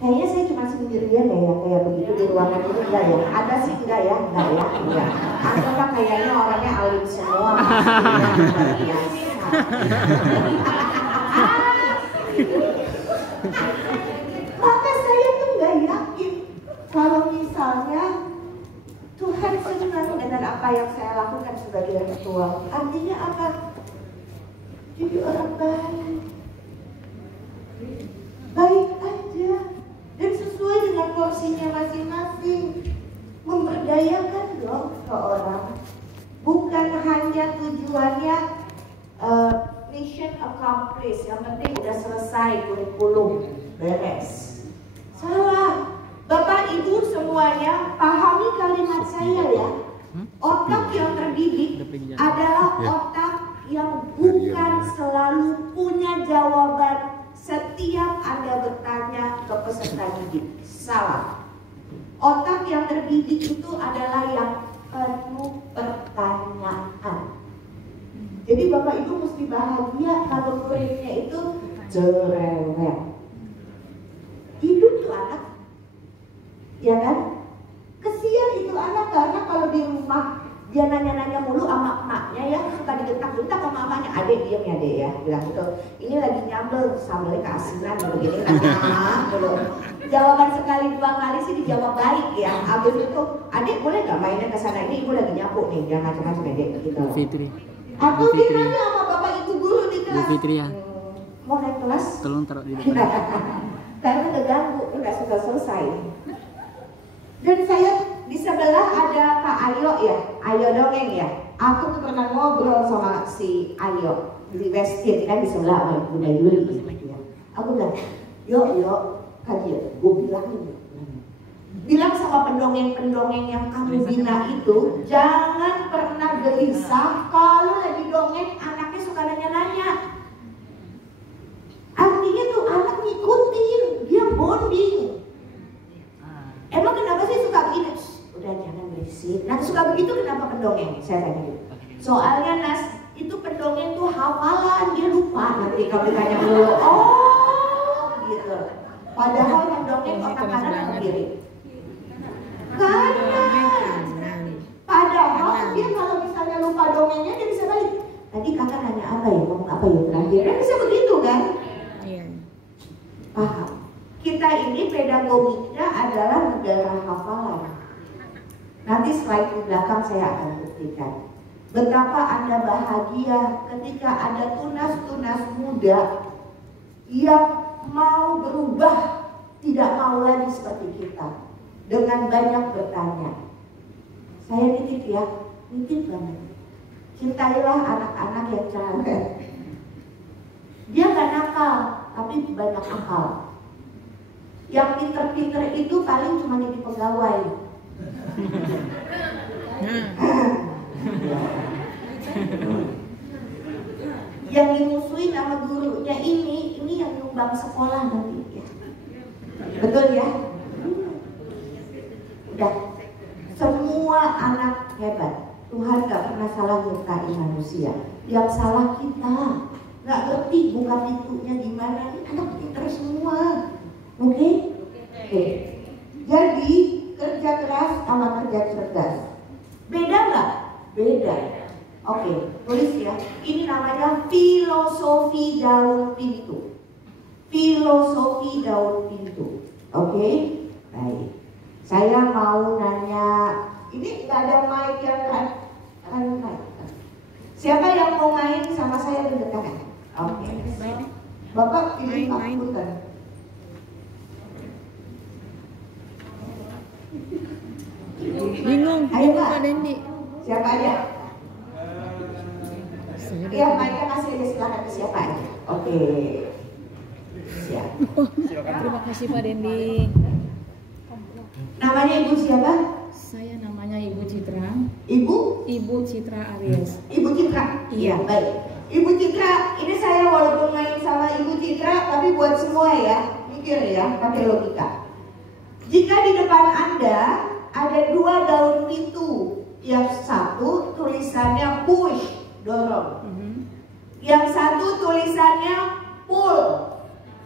Kayaknya saya cuma sendirian ya kayak begitu di ruangan ini, enggak ya? Ada sih enggak ya? Enggak ya? Enggak. Anggaplah kayaknya orangnya alim semua. Luar biasa. Maka saya tuh nggak yakin kalau misalnya Tuhan senang dengan apa yang saya lakukan sebagai ritual. Artinya apa? Jadi orang baik, baik aja, dan sesuai dengan porsinya masing-masing, memberdayakan dong ke orang. Bukan hanya tujuannya mission accomplished, yang penting udah selesai kurikulum, beres. Salah. Bapak Ibu semuanya pahami kalimat saya ya. Otak yang terdidik adalah otak yang bukan selalu punya jawaban setiap Anda bertanya ke peserta didik. Salah. Otak yang terdidik itu adalah yang penuh pertanyaan. Jadi Bapak Ibu mesti bahagia kalau muridnya itu cerewet. Hidup tuh anak, ya kan? Kesian itu anak karena kalau di rumah dia nanya-nanya mulu sama emaknya ya, suka digentak-gentak sama emaknya. Adek diam ya dek ya, bilang gitu. Ini lagi nyambel sambelnya keasinan begini dulu. Jawaban sekali dua kali sih dijawab baik ya. Abis itu, adek boleh nggak mainnya ke sana, ini ibu lagi nyapu nih, jangan macam-macam ya dek gitu. Fitri. Atau dia nanya sama bapak itu guru di kelas. Fitri ya. Mau naik kelas? Tolong taruh di depan. Karena ngeganggu, udah sudah selesai. Dan saya di sebelah ada Kak Ayo ya, Ayo dongeng ya. Aku tuh pernah ngobrol sama si Ayo di Westin kan di sebelah sama Bunda Yuli. Ya. Aku bilang, yuk kajian, gue bilangin. Bilang sama pendongeng-pendongeng yang kamu bina itu, jangan pernah gelisah kalau lagi dongeng anaknya suka nanya-nanya. Artinya tuh anak ngikutin, dia bonding. Emang kenapa sih suka begini? Udah jangan berisik. Nah suka begitu kenapa pendongeng? Saya tanya gitu. Soalnya Nas, itu pendongeng tuh hafalan, dia lupa nanti kalau ditanya dulu. Oh gitu. Padahal pendongeng otak kanan atau kiri? Kanan. Padahal dia kalau misalnya lupa dongengnya dia bisa balik. Tadi kakak nanya apa ya? Ngomong apa ya terakhir? Kan bisa begitu kan? Iya. Paham. Kita ini pedagogiknya adalah negara hafalan. Nanti slide di belakang saya akan buktikan betapa Anda bahagia ketika ada tunas-tunas muda yang mau berubah, tidak mau lagi seperti kita, dengan banyak bertanya. Saya nitip ya, nitip banget. Cintailah anak-anak yang cerewet. Dia gak nakal, tapi banyak akal. Yang pinter-pinter itu paling cuma jadi pegawai. Yang dimusuhin sama gurunya ini yang nyumbang sekolah nanti. Betul ya? Udah. Semua anak hebat. Tuhan gak pernah salah nyiptain manusia. Yang salah kita. Gak ngerti buka pintunya gimana. Ini anak pinter semua. Oke? Jadi kerja keras sama kerja cerdas beda nggak? Beda. Oke, tulis ya. Ini namanya filosofi daun pintu. Filosofi daun pintu. Oke? Baik. Saya mau nanya. Ini nggak ada mic yang kan? Siapa yang mau main sama saya di dekat? Oke. Bapak pilih komputer. Bingung, Pak Dendi. Siapa aja? Iya, mainnya kasih aja, silakan ke siapa aja. Oke. Siap. Terima kasih Pak Dendi. Namanya Ibu siapa? Saya namanya Ibu Citra. Ibu Citra Aries. Ibu Citra. Iya, baik. Ibu Citra, ini saya walaupun main sama Ibu Citra, tapi buat semua ya, mikir ya, pakai logika. Jika di depan Anda ada dua daun pintu, yang satu tulisannya push, dorong. Yang satu tulisannya pull,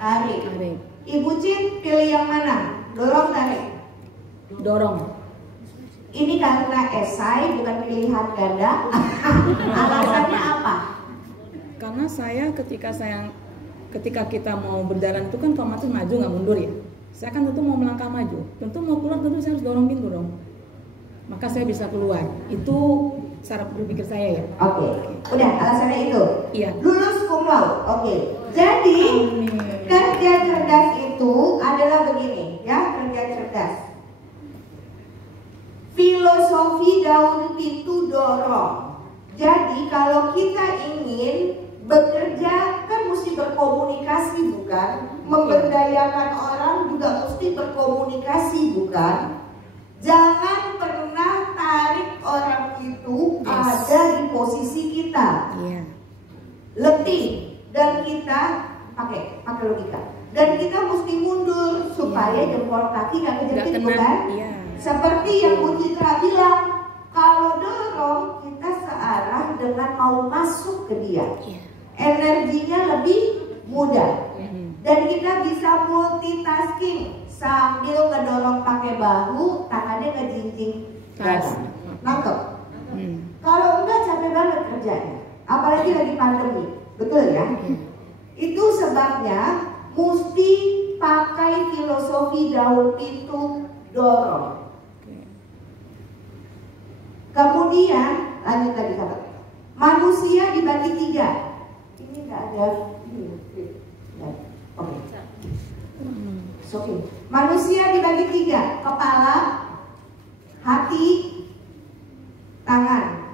tarik. Ibu Cin pilih yang mana? Dorong tarik? Dorong. Ini karena esai bukan pilihan ganda. Alasannya apa? Karena ketika kita mau berjalan itu kan otomatis maju nggak mundur ya. Saya kan tentu mau melangkah maju, tentu mau keluar tentu saya harus dorong pintu dong. Maka saya bisa keluar. Itu cara berpikir saya ya. Oke. Udah alasannya itu. Iya. Lulus cum laude. Oke. Jadi kerja cerdas itu adalah begini ya, kerja cerdas. Filosofi daun pintu dorong. Jadi kalau kita ingin bekerja kan mesti berkomunikasi bukan? Memberdayakan orang juga mesti berkomunikasi bukan? Jangan pernah tarik orang itu ada di posisi kita. Iya. Letih dan kita pakai logika. Dan kita mesti mundur supaya jempol kaki nggak kejepit bukan? Iya. Seperti yang Bu Citra bilang, kalau dorong kita searah dengan mau masuk ke dia. Iya. Energinya lebih mudah. Dan kita bisa multitasking sambil ngedorong pakai bahu, tangannya ngejinjing dada. Nangkep? Kalau enggak capek banget kerjanya, apalagi lagi pandemi, betul ya? Itu sebabnya mesti pakai filosofi daun pintu dorong. Kemudian lanjut tadi kata, manusia dibagi 3. Ini enggak ada. Oke. Manusia dibagi 3, kepala, hati, tangan.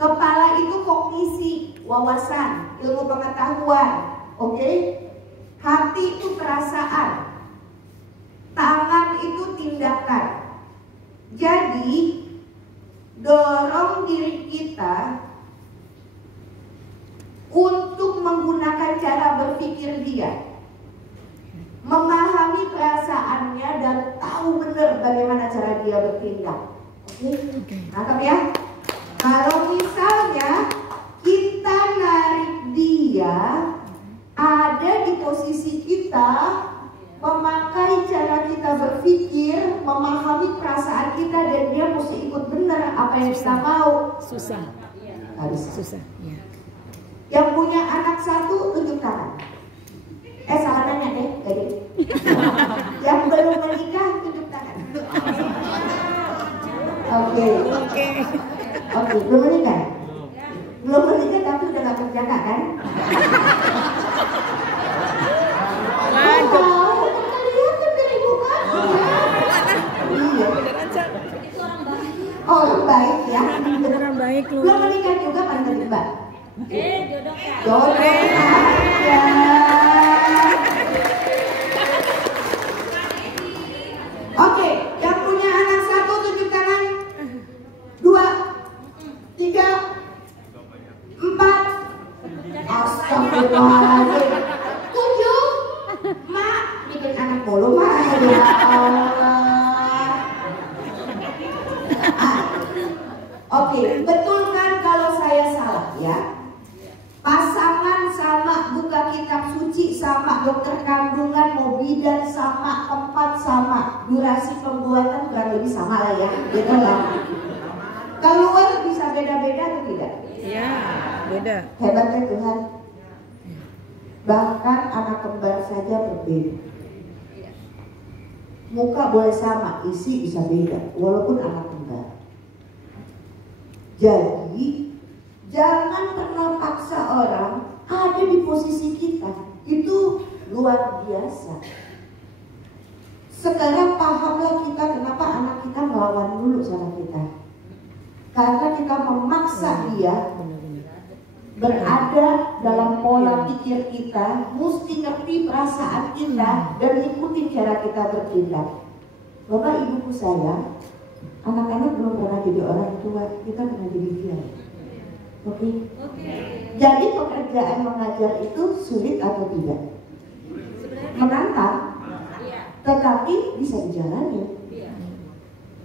Kepala itu kognisi, wawasan, ilmu pengetahuan, oke? Hati itu perasaan, tangan itu tindakan. Jadi dorong diri kita untuk menggunakan cara berpikir dia, memahami perasaannya dan tahu benar bagaimana cara dia bertindak. Oke? Nangkep ya? Kalau misalnya kita narik dia ada di posisi kita, memakai cara kita berpikir, memahami perasaan kita dan dia mesti ikut benar apa yang kita mau. Susah. Harus Susah. Ya. Yang punya anak 1 tunjuk tangan. Salah nanya deh, jadi. Yang belum menikah tunjuk tangan. Oke, belum menikah. Belum menikah tapi udah gak kerja kan? Lanjut. Orang baik ya. Beneran baik lu. Belum menikah juga kan Mbak? Jodoh kan? Jodoh aja. Oke, yang punya anak 1 tunjuk tangan. 2, 3, 4. Astagfirullahaladzim. 7. Mak, bikin anak mulu mak. Ya Allah. Oke, betul kan kalau saya salah ya? Pasangan sama, buka kitab suci sama, dokter kandungan, mau bidan sama, tempat sama, durasi pembuatan kurang lebih sama lah ya, gitu lah. Keluar bisa beda-beda atau tidak? Iya, beda. Hebatnya Tuhan. Bahkan anak kembar saja berbeda. Muka boleh sama, isi bisa beda, walaupun anak kembar. Jadi jangan pernah paksa orang ada di posisi kita. Itu luar biasa. Sekarang pahamlah kita kenapa anak kita melawan dulu sama kita. Karena kita memaksa dia berada dalam pola pikir kita, mesti ngerti perasaan kita dan ikutin cara kita bertindak. Bapak ibuku sayang, anak-anak belum pernah jadi orang tua, kita pernah jadi dia. Oke. Jadi pekerjaan mengajar itu sulit atau tidak? Menantang, tetapi bisa dijalani.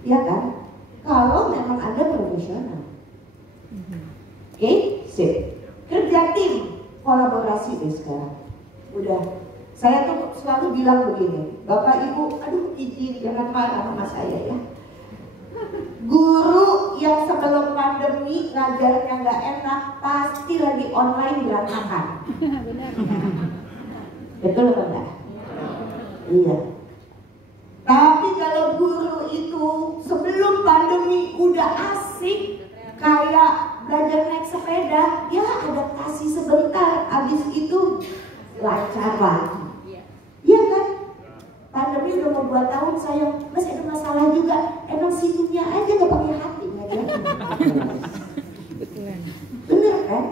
Ya kan? Kalau memang Anda profesional. Oke, sip. Kerja tim, kolaborasi deh sekarang. Udah. Saya tuh selalu begini, Bapak Ibu, aduh izin jangan marah sama saya ya. Guru yang sebelum pandemi ngajarnya nggak enak, pasti lagi online berantakan. Betul apa enggak? Iya. Tapi kalau guru itu sebelum pandemi udah asik, kayak belajar naik sepeda, ya adaptasi sebentar, habis itu lancar lagi. Iya kan? Pandemi udah mau 2 tahun, saya masih ada masalah juga. Emang situnya aja gak pakai hati, ya kan? Bener kan?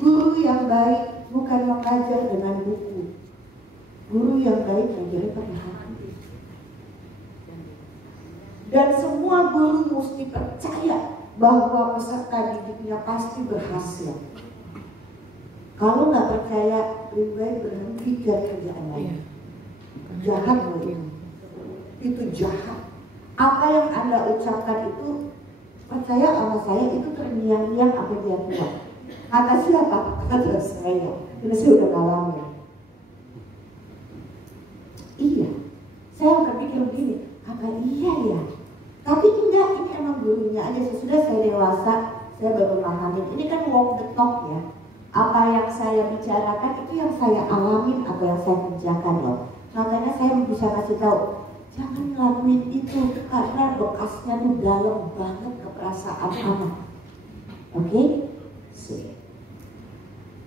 Guru yang baik bukan mengajar dengan buku. Guru yang baik ngajarnya pakai hati. Dan semua guru mesti percaya bahwa peserta didiknya pasti berhasil. Kalau nggak percaya, lebih baik berhenti cari kerjaan lain. Jahat loh. Itu jahat. Apa yang Anda ucapkan itu, percaya sama saya, itu terngiang-ngiang apa dia bilang. Kata siapa? Kata saya. Karena saya udah ngalamin. Iya. Saya akan pikir begini, apa iya ya? Tapi enggak, ini emang gurunya aja. Sesudah saya dewasa, saya baru pahamin. Ini kan walk the talk ya. Apa yang saya bicarakan itu yang saya alamin, apa yang saya kerjakan loh. Makanya saya bisa kasih tahu, jangan ngelakuin itu karena bekasnya tuh dalam banget ke perasaan anak. Oke?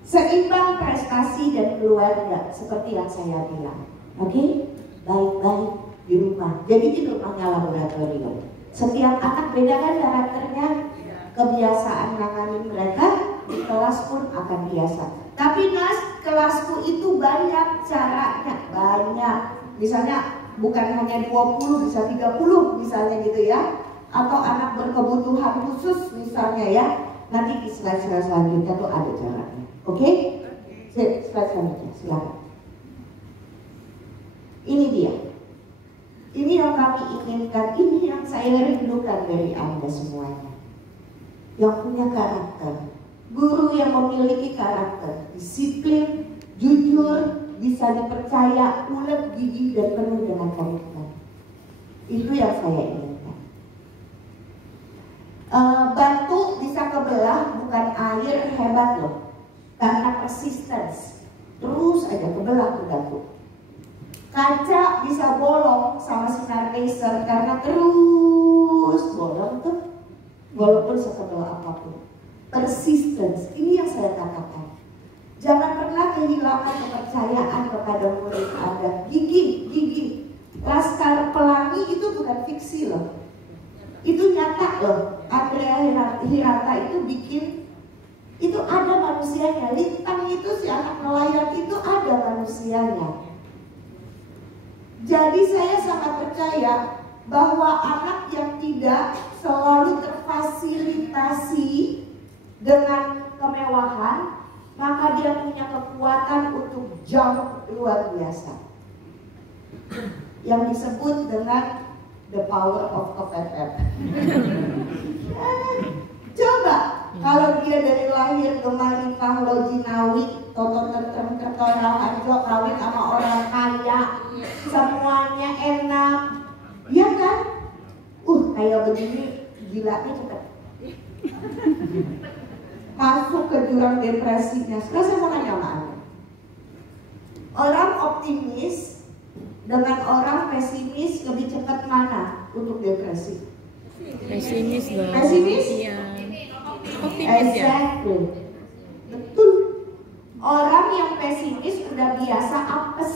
Seimbang prestasi dan keluarga seperti yang saya bilang. Oke? Baik-baik di rumah. Jadi di rumahnya laboratorium. Setiap anak beda kan karakternya, kebiasaan nanganin mereka. Di kelas pun akan biasa. Tapi Nas, kelasku itu banyak caranya, banyak. Misalnya bukan hanya 20, bisa 30 misalnya gitu ya. Atau anak berkebutuhan khusus misalnya ya. Nanti di slide selanjutnya tuh ada caranya. Oke? Slide selanjutnya, silakan. Ini dia. Ini yang kami inginkan, ini yang saya rindukan dari Anda semuanya. Yang punya karakter. Guru yang memiliki karakter, disiplin, jujur, bisa dipercaya, ulet, gigih, dan penuh dengan komitmen. Itu yang saya inginkan. Batu bisa kebelah, bukan air, hebat loh. Karena persistence, terus aja kebelah tuh batu. Kaca bisa bolong sama sinar laser karena terus bolong tuh, walaupun setebal apapun. Persistence, ini yang saya katakan. Jangan pernah kehilangan kepercayaan kepada murid Anda. Gigih. Laskar Pelangi itu bukan fiksi loh. Itu nyata loh. Andrea Hirata itu bikin, itu ada manusianya. Lintang itu si anak nelayan itu ada manusianya. Jadi saya sangat percaya bahwa anak yang tidak selalu terfasilitasi dengan kemewahan, maka dia punya kekuatan untuk jauh luar biasa. Yang disebut dengan the power of KPFF. Coba kalau dia dari lahir gemar nikah lojinawi, toto tertem tertona harjo, kawin sama orang kaya, semuanya enak, ya kan? Kayak begini gilanya cepet. Masuk ke jurang depresinya. Sekarang saya mau nanya sama Anda. Orang optimis dengan orang pesimis lebih cepat mana untuk depresi? Pesimis dong. Pesimis? Iya. Optimis ya. Exactly. Betul. Orang yang pesimis udah biasa apes.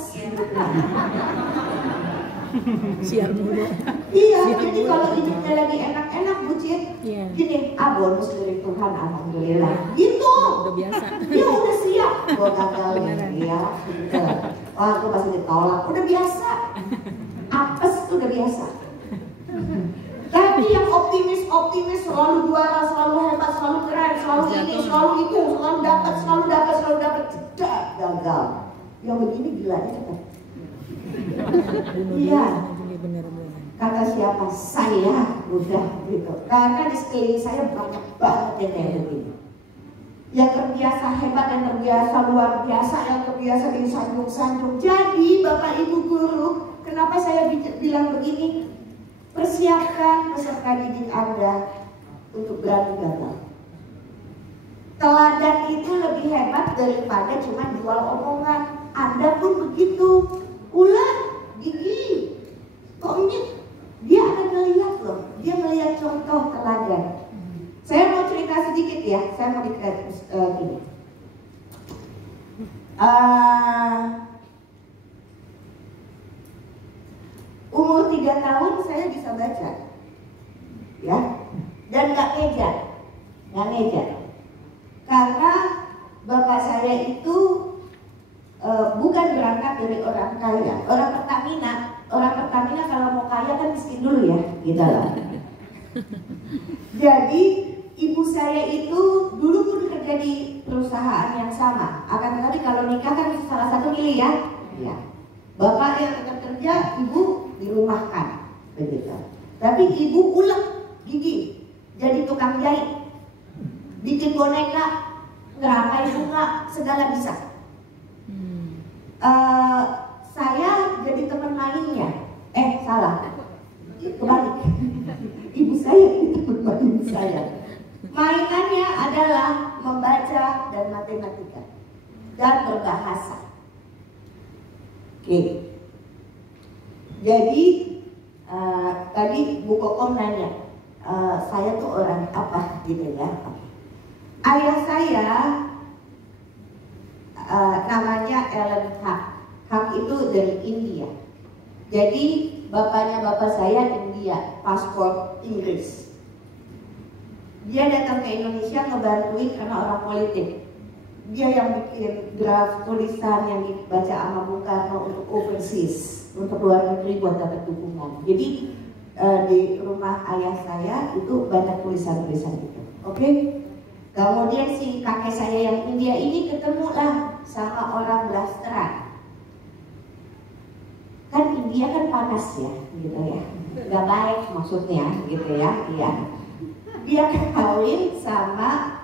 Siap dulu. Iya, jadi kalau hidupnya lagi enak-enak bucin, Iya. gini, bonus dari Tuhan, alhamdulillah. Gitu. Udah biasa. Dia udah siap. Gue gagal Beneran. ya. Wah, aku pasti ditolak. Udah biasa. Apes tuh udah biasa. Tapi yang optimis selalu juara, selalu hebat, selalu keren, selalu ini, selalu itu, selalu dapat, cedak gagal. Yang begini gilanya cepat. Iya. Kata siapa? Saya udah gitu. Karena di sekeliling saya banyak banget yang kayak begini. yang terbiasa hebat, yang terbiasa luar biasa, yang terbiasa disanjung-sanjung. Jadi Bapak Ibu guru, kenapa saya bilang begini? Persiapkan peserta didik Anda untuk berani gagal. Teladan itu lebih hebat daripada cuma jual omongan. Anda pun begitu. Ular, gigi, komit, dia akan melihat loh. Dia melihat contoh teladan. Saya mau cerita sedikit ya. Saya mau cerita gini. Umur 3 tahun saya bisa baca, ya, dan nggak ngejar, karena bapak saya itu bukan berangkat dari orang kaya, orang Pertamina kalau mau kaya kan miskin dulu ya, gitu lah. Jadi ibu saya itu dulu pun kerja di perusahaan yang sama, akan tetapi kalau nikah kan salah satu milih ya, ya. Bapak yang tetap kerja, ibu dirumahkan, begitu. Tapi ibu ulek gigi, jadi tukang jahit, bikin boneka, ngerapai bunga, segala bisa. Saya jadi teman mainnya. Salah, kebalik. Ibu saya itu teman main saya. Mainannya adalah membaca dan matematika dan berbahasa. Oke. Jadi tadi Bu Kokom nanya, saya tuh orang apa gitu ya. Ayah saya namanya Ellen Haq. Haq itu dari India. Jadi bapaknya bapak saya India, paspor Inggris. Dia datang ke Indonesia ngebantuin karena orang politik. Dia yang bikin draft tulisan yang dibaca sama Bung Karno untuk overseas, untuk luar negeri buat dapat dukungan. Jadi di rumah ayah saya itu banyak tulisan-tulisan itu. Oke? Kemudian si kakek saya yang India ini ketemulah sama orang blasteran. Kan India kan panas ya, gitu ya. Gak baik maksudnya, gitu ya. Iya. Dia kawin sama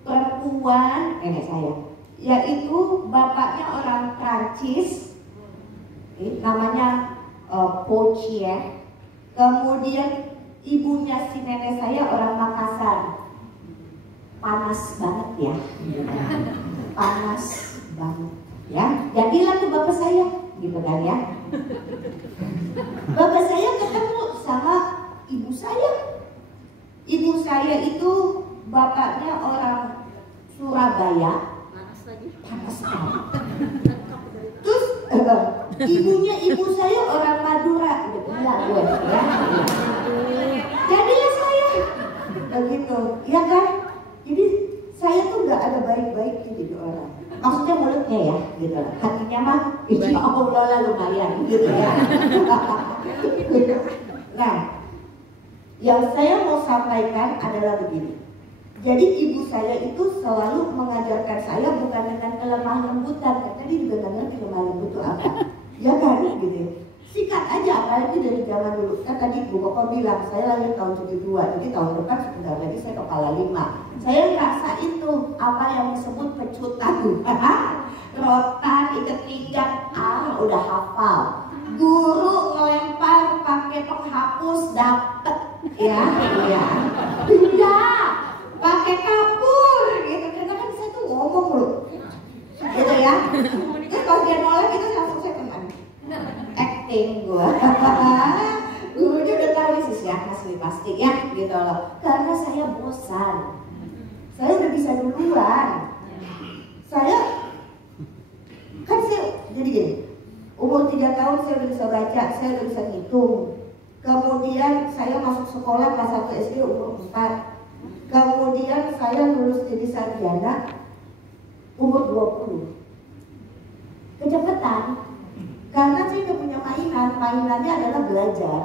perempuan nenek saya, yaitu bapaknya orang Prancis, namanya Pochier. Kemudian ibunya si nenek saya orang Makassar. Panas banget ya, panas banget ya. Jadilah tuh bapak saya, gitu kan ya. Bapak saya ketemu sama ibu saya. Ibu saya itu bapaknya orang Surabaya, panas sekali. Terus ibunya ibu saya orang Madura, udah gila gue ya. Jadilah saya begitu, ya kan? Jadi saya tuh nggak ada baik-baiknya jadi orang. Maksudnya mulutnya ya, gitu lah. Hatinya mah, insya Allah lah lumayan, gitu ya. Nah, yang saya mau sampaikan adalah begini. Jadi ibu saya itu selalu mengajarkan saya bukan dengan kelemah lembutan, karena dia juga nggak ngerti lemah lembut itu apa. Ya kan, gitu. Sikat aja, apalagi dari zaman dulu. Kan tadi Bu Koko bilang, saya lahir tahun 72, jadi tahun depan sebentar lagi saya kepala 5. Saya ngerasain tuh apa yang disebut pecutan. Rotan, ikat pinggang, udah hafal. Guru ngelempar pakai penghapus, dapet. Ya, iya. Tidak, pakai kapur gitu. Karena kan saya tuh ngomong loh, gitu ya. Terus kalau dia nolak itu langsung saya teman. Acting gua. Gurunya udah tahu nih sih asli pasti ya, gitu loh. Karena saya bosan. Saya udah bisa duluan. Saya kan jadi gini. Umur 3 tahun saya udah bisa baca, saya udah bisa ngitung. Kemudian saya masuk sekolah kelas 1 SD umur 4. Kemudian saya lulus jadi sarjana umur 20. Kecepatan. Karena saya udah punya mainannya adalah belajar.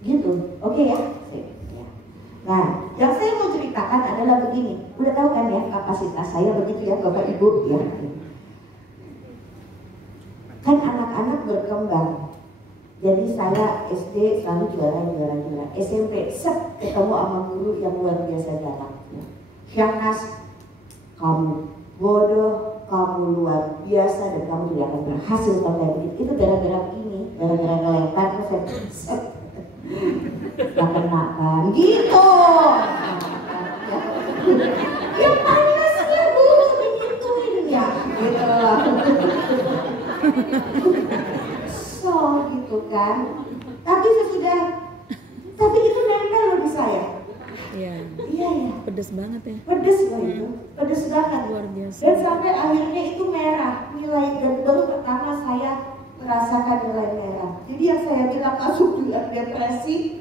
Gitu, oke ya? Nah, yang saya mau ceritakan adalah begini. Udah tahu kan ya kapasitas saya begitu ya Bapak Ibu ya. Kan anak-anak berkembang. Jadi saya SD selalu juara. SMP ketemu sama guru yang luar biasa galak. Syahnas kamu bodoh, kamu luar biasa dan kamu tidak akan berhasil sampai begitu. Itu gara-gara ini, gara-gara ngelempar terus saya gak kena kan gitu. Ya panasnya dulu digituin ya gitu. So gitu kan. Tapi itu nempel loh di saya. Iya. Iya ya. Pedes banget ya. Pedes loh itu, pedes banget. Luar biasa. Dan sampai akhirnya itu merah nilai, dan baru pertama saya merasakan nilai merah. Jadi yang saya bilang masuk juga depresi,